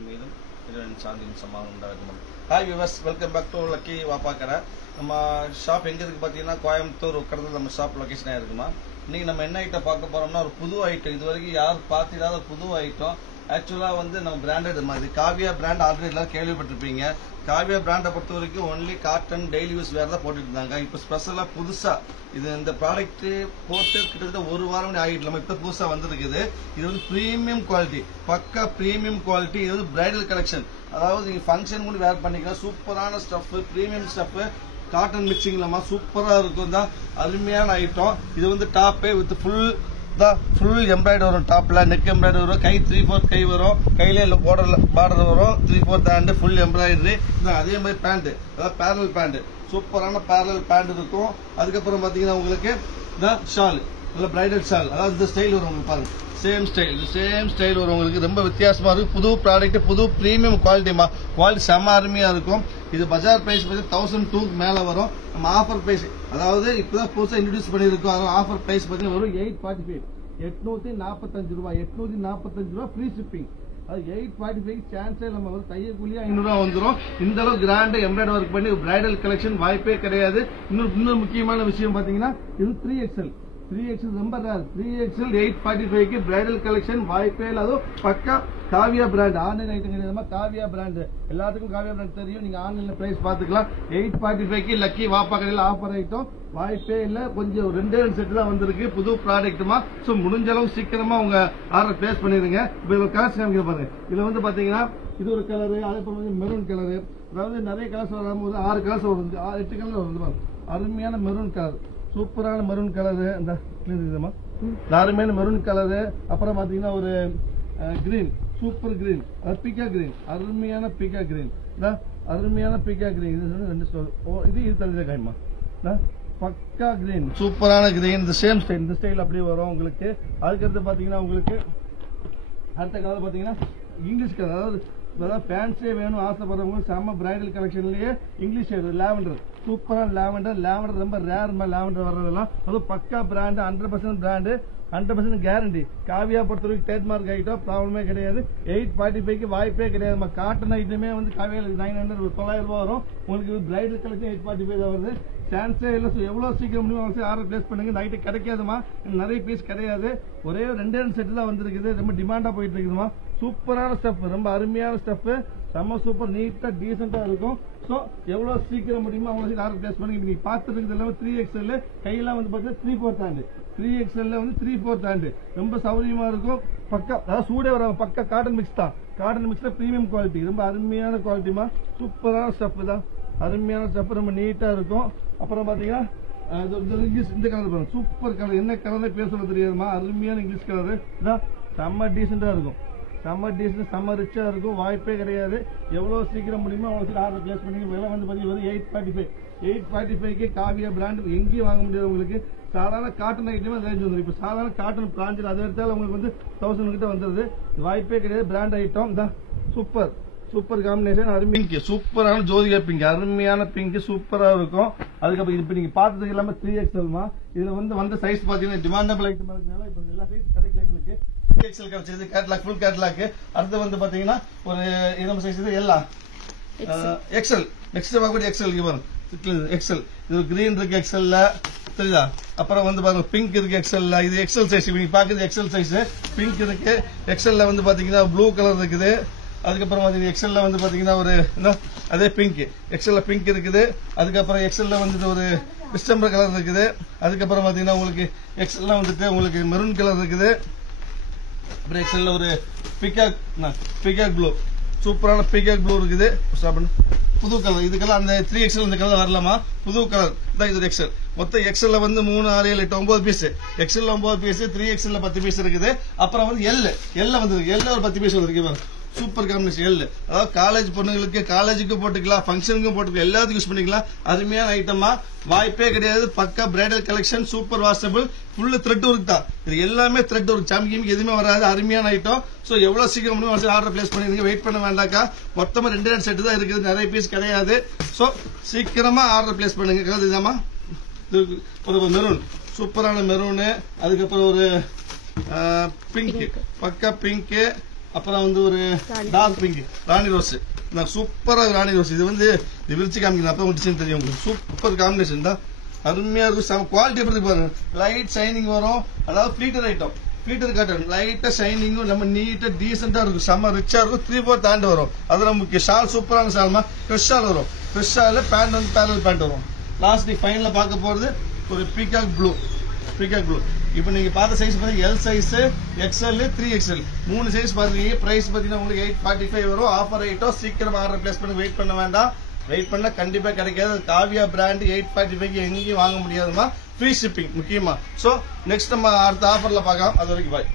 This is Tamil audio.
உங்கள் மீதும் இறைவனின் சாந்தியின் சமாதானம் உண்டாகும். Hi viewers, welcome back to Lucky Vappa Kadai. நம்ம ஷாப் எங்கே இருக்குது பார்த்தீங்கன்னா, கோயம்புத்தூர் கடத்தில் நம்ம ஷாப் லொக்கேஷனாக இருக்குமா. இன்றைக்கி நம்ம என்ன ஐட்டம் பார்க்க போகிறோம்னா, ஒரு புது ஐட்டம். இது வரைக்கும் யாரும் பார்த்திடாத ஒரு புது ஐட்டம். ஆக்சுவலாக வந்து நம்ம பிராண்டட் மாதிரி காவியா பிராண்ட் ஆல்ரெடி எல்லாம் கேள்விப்பட்டிருப்பீங்க. காவியா பிராண்டை பொறுத்த வரைக்கும் ஒன்லி காட்டன் டெய்லி யூஸ் வேறு தான் போட்டுட்டு இருந்தாங்க. இப்போ ஸ்பெஷலாக புதுசாக இந்த ப்ராடக்ட் போட்டு கிட்டத்தட்ட ஒரு வாரம் ஆகிட்டு நம்ம இப்போ புதுசாக வந்துருக்குது. இது வந்து ப்ரீமியம் குவாலிட்டி, பக்கா ப்ரீமியம் குவாலிட்டி. இது வந்து பிரைடல் கலெக்ஷன். அதாவது நீங்கள் ஃபங்க்ஷன் கூட வேர் பண்ணிக்கலாம். சூப்பரான ஸ்டஃப், ப்ரீமியம் ஸ்டஃப், காட்டன் மிக்சிங்லமா சூப்பராக இருக்கும் தான். அருமையான ஐட்டம். இது வந்து டாப்பு வித் ஃபுல் எம்ப்ராய்டரி வரும். டாப்ல நெக் எம்ப்ராய்டரி வரும். கை 3/4 கை வரும். கையில பார்டர் வரும். 3/4 ஹேண்ட் ஃபுல் எம்ப்ராய்டரி. அதே மாதிரி பேண்ட், அதாவது பேரல் பேண்ட், சூப்பரான பேரல் பேண்ட் இருக்கும். அதுக்கப்புறம் பாத்தீங்கன்னா உங்களுக்கு ஷால், நல்ல பிரைடல் ஷால். அதாவது இந்த ஸ்டைல் வரும் உங்களுக்கு பாருங்க. சேம் ஸ்டைல் வரும் உங்களுக்கு. ரொம்ப வித்தியாசமா இருக்கும். புது ப்ராடக்ட், புது பிரீமியம் குவாலிட்டி செம அருமையா இருக்கும். இது பஜார் பிரைஸ் 1002 மேல வரும். நம்ம ஆஃபர் பிரைஸ், அதாவது இப்பதான் புதுசா இன்ட்ரோடியூஸ் பண்ணிருக்கோம். அதனால ஆஃபர் பிரைஸ் பாத்தீங்கன்னா வரும் 845, 845 ரூபாய். 845 ரூபாய் ஃப்ரீ ஷிப்பிங். அது 845 சான்ஸே நம்ம வந்து தையக்கூலியா 500 ரூபா வந்துடும். இந்த அளவு கிராண்ட் எம்ப்ராய்டரி ஒர்க் பண்ணி பிரைடல் கலெக்ஷன் வாய்ப்பே கிடையாது. இன்னொரு முக்கியமான விஷயம் பாத்தீங்கன்னா, இது 3XL ரொம்ப ரேர். 3XL 845க்கு பிரைடல் கலெக்ஷன் வாய்ப்பே இல்லை. அதுவும் பக்கா காவியா பிராண்ட். ஆன்லைன் ஐட்டம் கிடையாது, காவியா பிராண்ட். எல்லாத்துக்கும் காவியா பிராண்ட் தெரியும். நீங்க ஆன்லைன்ல பிரைஸ் பாத்துக்கலாம். 845க்கு லக்கி வாப்பா கடையில் ஆஃபர் ஐட்டம் வாய்ப்பே இல்லை. கொஞ்சம் 2 செட் தான் வந்திருக்கு, புது ப்ராடக்ட்டுமா. ஸோ முடிஞ்ச அளவு சீக்கிரமா உங்க ஆர்டர் பிளேஸ் பண்ணிருங்க. இப்போ ஒரு கலர்ஸ் காமிக்க பாருங்க. இதுல வந்து பாத்தீங்கன்னா இது ஒரு கலரு, அதே போல வந்து மெரூன் கலரு. அதாவது நிறைய கலர்ஸ் வரும்போது 6 கலர்ஸ் வரும், 8 கலர் வருது. அருமையான மெரூன் கலர், சூப்பரான மெரூன் கலரு. இந்த அருமையான மெரூன் கலரு. அப்புறம் பாத்தீங்கன்னா ஒரு கிரீன், சூப்பர் கிரீன், பீக்கா கிரீன், அருமையான பீக்கா கிரீன். அருமையான பீக்கா கிரீன். இது 2 ஸ்டோர். இது தெரிஞ்ச காயமா பக்கா கிரீன், சூப்பரான கிரீன். இந்த சேம் ஸ்டைல், இந்த ஸ்டைல் அப்படியே வரும் உங்களுக்கு. அதுக்கடுத்து பாத்தீங்கன்னா உங்களுக்கு அடுத்த கலர் பாத்தீங்கன்னா இங்கிலீஷ் கலர். அதாவது ஃபேன்ஸே வேணும் ஆசைப்படுறவங்க செம்ம பிரைடல் கலெக்ஷன்லயே இங்கிலீஷ் லாவெண்டர், சூப்பரான லாவெண்டர் ரொம்ப ரேர் லாவெண்டர் வர்றதெல்லாம். அதுவும் பக்கா பிராண்டு, 100% பிராண்டு, 100% கேரண்டி. காவியா பொறுத்தவரைக்கும் ட்ரேட்மார்க் ஐட்டம், ப்ராப்ளமே கிடையாது. 845க்கு வாய்ப்பே கிடையாது. நம்ம காட்டன் ஐட்டமே வந்து காவியாவில் 900 900 ரூபாய் வரும். உங்களுக்கு பிரைடல் கலெக்ஷன் 845 தான் வருது. சான்ஸே இல்லை. எவ்வளவு சீக்கிரம் முடியும் ஆர்டர் பிளேஸ் பண்ணுங்க. நைட்டு கிடைக்காதுமா, நிறைய பீஸ் கிடையாது. ஒரே 2 செட் தான் வந்திருக்குது. ரொம்ப டிமாண்டா போயிட்டு இருக்குதுமா. சூப்பரான ஸ்டஃப், ரொம்ப அருமையான ஸ்டஃப், செம்ம சூப்பர், நீட்டா டீசெண்டா இருக்கும். ஸோ எவ்வளவு சீக்கிரம் முடியுமோ அவ்வளவு சீக்கிரம் ஆர்டர் பிளேஸ் பண்ணுங்க. நீங்க பார்த்துட்டு இருக்கிறது எல்லாமே 3XL. கையெல்லாம் வந்து பார்த்தீங்கன்னா 3/4 ஹேண்ட். 3XL வந்து 3/4 ஹேண்ட். ரொம்ப சௌரியமா இருக்கும். பக்கா, அதாவது சூடே வர பக்கா காட்டன் மிக்ஸ் தான். காட்டன் மிக்ஸ்ல பிரீமியம் குவாலிட்டி, ரொம்ப அருமையான குவாலிட்டிமா. சூப்பரான ஸ்டஃப் தான், அருமையான ஸ்டஃப், ரொம்ப நீட்டா இருக்கும். அப்புறம் பாத்தீங்கன்னா இந்த கலர் பாருங்க, சூப்பர் கலர். என்ன கலர் பேர் சொல்ல தெரியாதுமா, அருமையான இங்கிலீஷ் கலரு தான். செம்ம டீசெண்டா இருக்கும், செம்ம ரிச்சா இருக்கும். வாய்ப்பே கிடையாது. எவ்வளவு சீக்கிரம் முடியுமோ அவ்வளவு சீக்கிரம் ஆர்டர் பிளேஸ் பண்ணி. விலை வந்து பாத்தீங்கன்னா 845க்கு காவியா பிராண்ட் எங்கேயும் வாங்க முடியாது உங்களுக்கு. சாதாரண காட்டன் ஐட்டமே ரேஞ்ச் வந்துடும். இப்போ சாதாரண காட்டன் பிராஞ்சில் அதை எடுத்தாலும் உங்களுக்கு வந்து 1000 கிட்ட வந்துருது. வாய்ப்பே கிடையாது. பிராண்ட் ஐட்டம் தான். Super combination. பிங்க், சூப்பரான ஜோதிகா பிங்க், அருமையான பிங்க், சூப்பரா இருக்கும். அதுக்கப்புறம் இப்ப நீங்க பார்த்ததுக்கு எல்லாமே 3XL. இதுல வந்த சைஸ் பாத்தீங்கன்னா டிமாண்டபிள் ஐட்டம் இருக்கனால இப்ப எல்லா சைஸ் கிடைக்கல எங்களுக்கு. 3XL கிடைச்சது, கேட்லாக், ஃபுல் கேட்லாக். அடுத்து வந்து பாத்தீங்கன்னா ஒரு நம்ம சைஸ் இது எல்லாம் XL. நெக்ஸ்ட் பார்க்கக்கூடிய XL XL. இது கிரீன் இருக்கு XL, தெரியுதா? அப்புறம் வந்து பாருங்க பிங்க் இருக்கு XL. இது XL சைஸ். நீங்க பாக்குறது XL சைஸ். பிங்க் இருக்கு. XL வந்து பாத்தீங்கன்னா ப்ளூ கலர் இருக்குது. அதுக்கப்புறம் XL வந்து பாத்தீங்கன்னா ஒரு அதே பிங்க், XL பிங்க் இருக்குது. அதுக்கப்புறம் XL வந்துட்டு ஒரு டிஸ்டம்பர் கலர் இருக்குது. அதுக்கப்புறம் பாத்தீங்கன்னா உங்களுக்கு XL வந்துட்டு உங்களுக்கு மெரூன் கலர் இருக்குது. அப்புறம் XL ஒரு பீகாக் ப்ளூ, சூப்பரான பீகாக் ப்ளூ இருக்குது. புது கலர். இதுக்கெல்லாம் அந்த 3XL இந்த கலர் வரலாமா, புது கலர் தான். இது XL. மொத்தம் XL வந்து 3, 6, 7, 8, 9 piece. XL 9 piece, 3XL 10 piece இருக்குது. அப்புறம் வந்து L வந்துருக்கு. L ஒரு 10 பீஸ் வந்துருக்கு. Super combination L. அதாவது காலேஜ் பொண்ணுங்களுக்கு, காலேஜுக்கு போட்டுக்கலாம், ஃபங்க்ஷனுக்கும் போட்டுக்கலாம், எல்லாத்துக்கும் யூஸ் பண்ணிக்கலாம். அருமையான ஐட்டமா, வாய்ப்பே கிடையாது. பக்கா bridal collection, super washable, full thread work தான். இது எல்லாமே த்ரெட் ஒர்க், சாமிக்கு எதுவுமே வராது. அருமையான ஐட்டம். ஸோ எவ்வளவு சீக்கிரம் முடியும் ஆர்டர் பிளேஸ் பண்ணிருங்க. வெயிட் பண்ண வேண்டாக்கா. மொத்தமா 2 செட் தான் இருக்குது, நிறைய பீஸ் கிடையாது. ஸோ சீக்கிரமா ஆர்டர் பிளேஸ் பண்ணுங்க. இதுதாமா ஒரு மெரூன், சூப்பரான மெரூனு. அதுக்கப்புறம் ஒரு பிங்க், பக்கா பிங்க். அப்புறம் வந்து ஒரு டார்க் பிங்க் ராணி ரோஸ், சூப்பரா ராணி ரோஸ். இது வந்து விரிச்சு காமிக்கணும், அப்ப டிசைன் தெரியும் உங்களுக்கு. சூப்பர் காம்பினேஷன் தான், அருமையா இருக்கும். குவாலிட்டி எப்படி பாருங்க, லைட் ஷைனிங் வரும். அதாவது ஃபிளீட்டர் ஐட்டம், ஃபிளீட்டர் காட்டன், லைட்டா ஷைனிங்கும் நம்ம நீட்டா டீசெண்டா இருக்கும், செம்ம ரிச்சா இருக்கும். 3/4 தாண்டி வரும். அதுல முக்கிய ஷால் சூப்பரான ஷால்மா, ஃப்ரெஷ் ஷால் வரும். ஃப்ரெஷ் ஷால் பேண்ட் வந்து பேரல் பேண்ட் வரும். லாஸ்ட் நீ ஃபைனல பார்க்க போறது ஒரு பீகாக் ப்ளூ. இப்போ நீங்க பார்த்த சைஸ் பாத்தீங்கன்னா L size, XL, 3XL 3 size பாத்தீங்க. பிரைஸ் பாத்தீங்கன்னா உங்களுக்கு 845 வரும். ஆஃபர் ஐட்டம், சீக்கிரம் ஆர்டர் பிளேஸ் பண்ணி வெயிட் பண்ண வேண்டாம். வெயிட் பண்ணா கண்டிப்பா கிடைக்காது. காவியா பிராண்ட் 845 எங்கேயும் வாங்க முடியாதுமா. ஃப்ரீ ஷிப்பிங் முக்கியமா. சோ நெக்ஸ்ட் நம்ம அடுத்த ஆஃபர்ல பார்க்கலாம். அது வரைக்கும் பாய்.